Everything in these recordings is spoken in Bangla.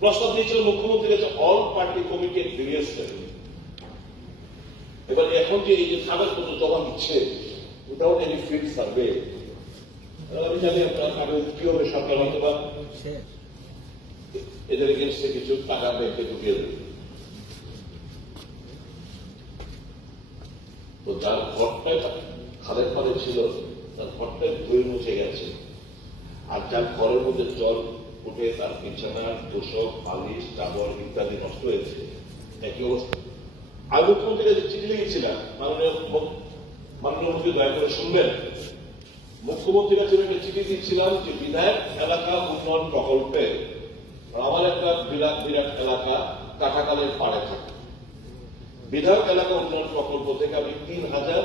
প্রস্তাব দিয়েছিল মুখ্যমন্ত্রীর কাছে অল পার্টি কমিটি এবার এখন যে এই যে কাগজপত্র জমা দিচ্ছে উইদাউট এনি ফিল্ড সার্ভে আমি জানি আপনার কি হবে সরকার হয়তো বা এদের এগেনস্টে কিছু টাকা ব্যাংকে ঢুকিয়ে দেবে তো যার ঘরটা খালের পাড়ে ছিল তার ঘরটা ধুয়ে মুছে গেছে আর যার ঘরের মধ্যে জল ফুটে তার বিছানা তোষক বালিশ চাবল ইত্যাদি নষ্ট হয়েছে একই অবস্থা আমি মুখ্যমন্ত্রীর কাছে চিঠি লিখেছিলাম মাননীয় মাননীয় মন্ত্রী দয়া করে শুনবেন মুখ্যমন্ত্রীর কাছে একটা চিঠি দিচ্ছিলাম যে বিধায়ক এলাকা উন্নয়ন প্রকল্পে আমার একটা বিরাট বিরাট এলাকা কাটাকালের পাড়ে থাকে বিধায়ক এলাকা উন্নয়ন প্রকল্প থেকে আমি তিন হাজার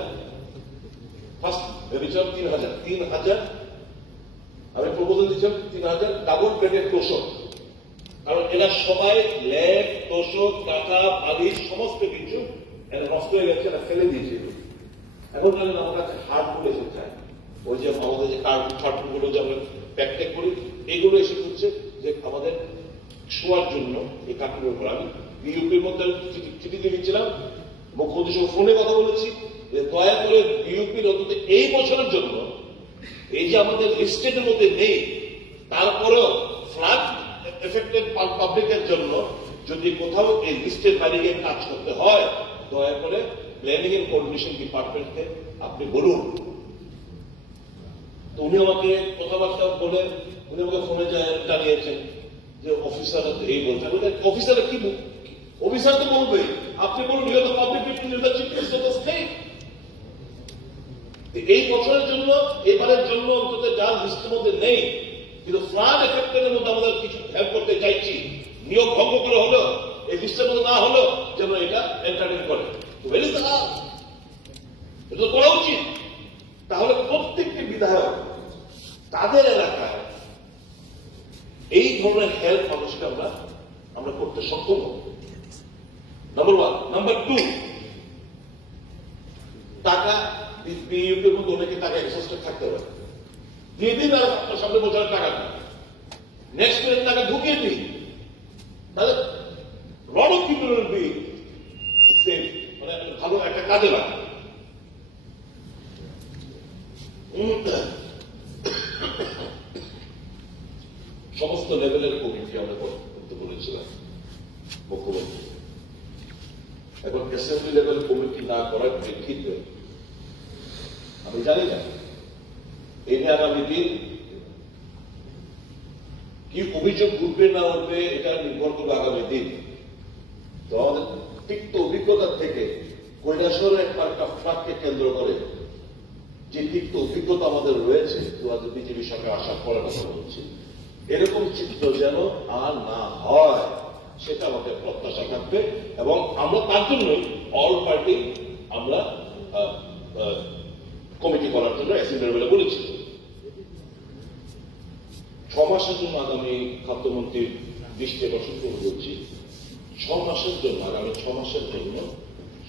ফার্স্ট ভেবেছিলাম তিন হাজার তিন হাজার প্রপোজাল দিচ্ছেন তিন হাজার ডাবল বেডের তোষক কারণ এরা সবাই ল্যাব তোষক সমস্ত কিছু এরা নষ্ট হয়ে গেছে এরা ফেলে দিয়েছে এখন জানেন আমার কাছে ওই যে আমাদের যে যে আমরা করি এগুলো এসে হচ্ছে যে আমাদের শোয়ার জন্য এই কার্টুনের উপর আমি ইউপির মধ্যে চিঠিতে দিচ্ছিলাম মুখ্যমন্ত্রীর সঙ্গে ফোনে কথা বলেছি যে দয়া করে ইউপির অন্তত এই বছরের জন্য এই যে আমাদের লিস্টেডের মধ্যে নেই তারপরেও ফ্লাড এফেক্টেড পাবলিকের জন্য যদি কোথাও এই লিস্টের বাইরে কাজ করতে হয় দয়া করে প্ল্যানিং এন্ড কোঅর্ডিনেশন ডিপার্টমেন্টকে আপনি বলুন তো উনি আমাকে কথাবার্তা বলে উনি আমাকে ফোনে জানিয়েছেন যে অফিসার এই বলছে অফিসার কি অফিসার তো বলবে আপনি বলুন you are the public representative of the state এই বছরের জন্য এবারের জন্য অন্তত যা লিস্টের মধ্যে নেই কিন্তু ফ্লাড এফেক্টের মধ্যে আমাদের কিছু হেল্প করতে চাইছি নিয়োগ ভঙ্গ করে হলো এই লিস্টের মধ্যে না হলো যেন এটা এন্টারটেন করে ভেরি এটা করা উচিত তাহলে প্রত্যেকটি বিধায়ক তাদের এলাকায় এই ধরনের হেল্প মানুষকে আমরা আমরা করতে সক্ষম হব নাম্বার ওয়ান নাম্বার টু টাকা মধ্যে থাকতে দিয়ে দিন আর আপনার সামনে বোঝার টাকা নেই নেক্সট ঢুকিয়ে তাহলে of people will be safe মানে ভালো একটা কাজে সমস্ত লেভেলের কমিটি আমরা করতে বলেছিলাম মুখ্যমন্ত্রী এখন অ্যাসেম্বলি লেভেল কমিটি না করার প্রেক্ষিতে আমি জানি না এ নিয়ে আগামী দিন কি অভিযোগ উঠবে না উঠবে এটা নির্ভর করবে আগামী দিন তো আমাদের তিক্ত অভিজ্ঞতা থেকে কৈলাসহর একবার একটা ফ্লাটকে কেন্দ্র করে যে তিক্ত অভিজ্ঞতা আমাদের রয়েছে তো আজ বিজেপি সঙ্গে আশা করার কথা বলছি এরকম চিত্র যেন আর না হয় সেটা আমাদের প্রত্যাশা থাকবে এবং আমরা তার জন্যই অল পার্টি আমরা কমিটি করার জন্য অ্যাসেম্বলি বেলা বলেছিল ছ মাসের জন্য আগামী খাদ্যমন্ত্রীর দৃষ্টি আকর্ষণ করে বলছি ছ মাসের জন্য আগামী ছ মাসের জন্য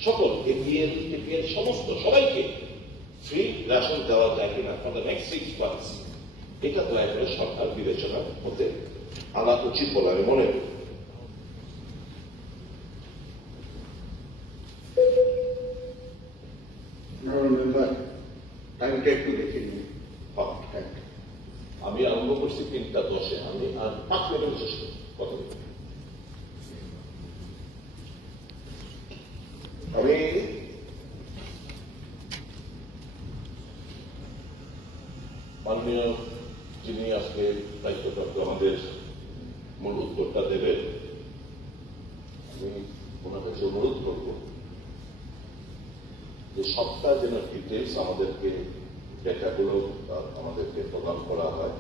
সকল এপিএল এপিএল সমস্ত সবাইকে ফ্রি রেশন দেওয়া যায় কিনা for the next six months এটা দয়া করে সরকার বিবেচনার মধ্যে আনা উচিত বলে আমি মনে করি আমি আরম্ভ করছি তিনটা দশে আমি আর পাঁচ মিনিট শেষ কত আমি মাননীয় যিনি আজকে দায়িত্বপ্রাপ্ত আমাদের মূল উত্তরটা দেবেন আমি ওনার কাছে অনুরোধ করব যে সবটা যেন ডিটেলস আমাদেরকে ডেটাগুলো আমাদেরকে প্রদান করা হয়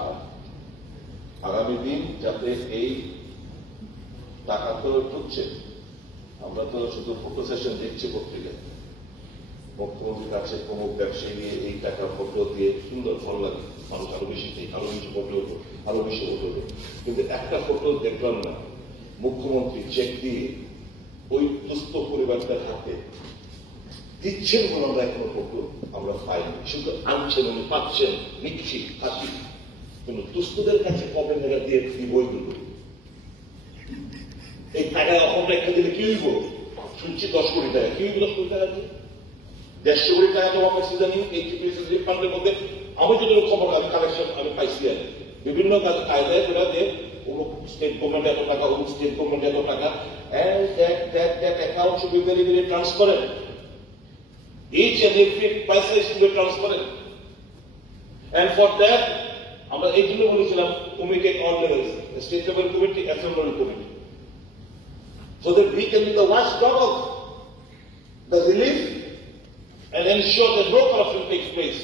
আর আগামী দিন যাতে এই টাকা তো ঢুকছে আমরা তো শুধু ফটো সেশন দেখছি পত্রিকায় মুখ্যমন্ত্রীর কাছে প্রমুখ ব্যবসায়ী নিয়ে এই টাকা ফটো দিয়ে সুন্দর ভালো লাগে মানুষ আরো বেশি দেয় আরো বেশি ফটো হতো আরো বেশি ফটো হতো কিন্তু একটা ফটো দেখলাম না মুখ্যমন্ত্রী চেক দিয়ে ওই দুস্থ পরিবারটার হাতে দিচ্ছেন বলে আমরা এখনো পক্ষ আমরা পাইনি শুধু আনছেন উনি পাচ্ছেন নিচ্ছি খাচ্ছি কোন দুস্থদের কাছে কবে মেলা দিয়ে বই দিল এই টাকা অপরটা একটা দিলে কি হইব শুনছি দশ কোটি টাকা কি হইব দশ কোটি টাকা দিয়ে দেড়শো কোটি টাকা জানি এই ফান্ডের মধ্যে আমি যদি খবর আমি কালেকশন আমি পাইছি আর বিভিন্ন কায়দায় ওরা যে স্টেট গভর্নমেন্ট এত টাকা অমুক স্টেট গভর্নমেন্ট এত টাকা এক অ্যাকাউন্ট সুবিধা ট্রান্সফারেন্ট Each and every paisa should be transparent. And for that, আমরা এই জন্য বলেছিলাম committee organise state level committee assembly committee so that we can be the watchdog of the relief and ensure that no corruption takes place.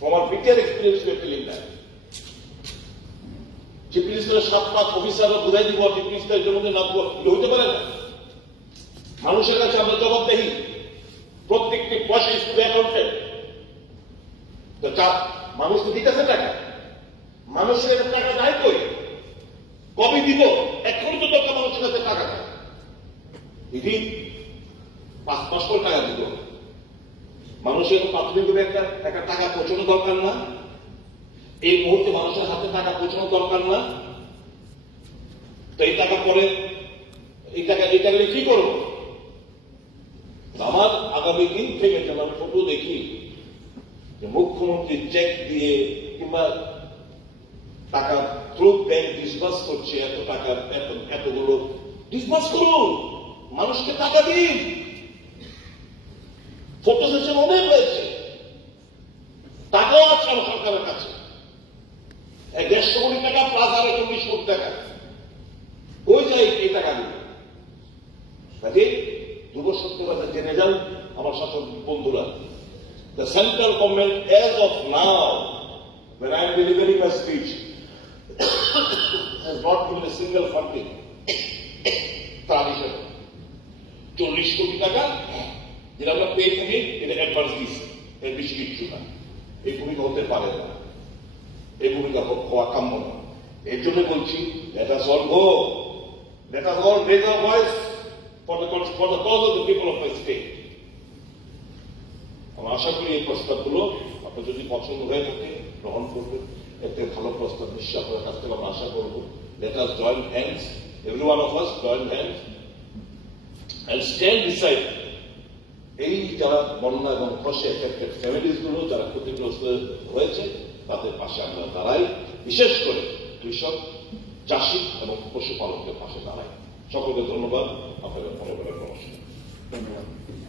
From our bitter experience, we are feeling that. Chief মিনিস্টারের সাত পাঁচ অফিসাররা বুঝাই দিব চিফ মিনিস্টারের জন্য না হতে পারে না মানুষের কাছে আমরা জবাবদেহী প্রত্যেকটি পয়সা স্কুল অ্যাকাউন্টে তো চাপ মানুষ তো দিতেছে টাকা মানুষের টাকা যায় কই কবি দিব এখন তো তখন মানুষের কাছে টাকা যায় দিদি পাঁচ পাঁচশো টাকা দিব মানুষের প্রাথমিক একটা একটা টাকা পৌঁছানো দরকার না এই মুহূর্তে মানুষের হাতে টাকা পৌঁছানো দরকার না তো এই টাকা পরে এই টাকা এই টাকা কি করবো আমার আগামী দিন থেকে যেন আমি স্বপ্ন দেখি যে মুখ্যমন্ত্রী চেক দিয়ে কিংবা টাকা থ্রু ব্যাংক ডিসবাস করছে এত টাকা এত এতগুলো ডিসবাস করুন মানুষকে টাকা দিন ফটো সেশন অনেক হয়েছে টাকাও আছে সরকারের কাছে দেড়শো কোটি টাকা প্লাস আরো চল্লিশ কোটি টাকা বন্ধুরা the central government as of now, when I am delivering a speech, has not given a single funding. তার হিসাবে চল্লিশ কোটি টাকা যেটা আমরা পেয়ে থাকি এটা অ্যাডভান্স দিয়েছি এর বেশি কিচ্ছু না এই ভূমিকা হতে পারে না এই ভূমিকা হওয়া কাম্য না এর জন্য বলছি let us all go let us all raise a voice for the for the cause of the people of my state আশা করি এই প্রস্তাবগুলো আপনার যদি পছন্দ হয়ে থাকে গ্রহণ করবেন এতে ভালো প্রস্তাব নিশ্চয় আপনার কাছ থেকে আমরা আশা করবো let us join hands everyone of us join hands and stand decide এই যারা বন্যা এবং খসে এফেক্টেড গুলো যারা ক্ষতিগ্রস্ত হয়েছে তাদের পাশে আমরা দাঁড়াই বিশেষ করে কৃষক চাষি এবং পশুপালকদের পাশে দাঁড়াই সকলকে ধন্যবাদ আপনাদের ভালো করে ধন্যবাদ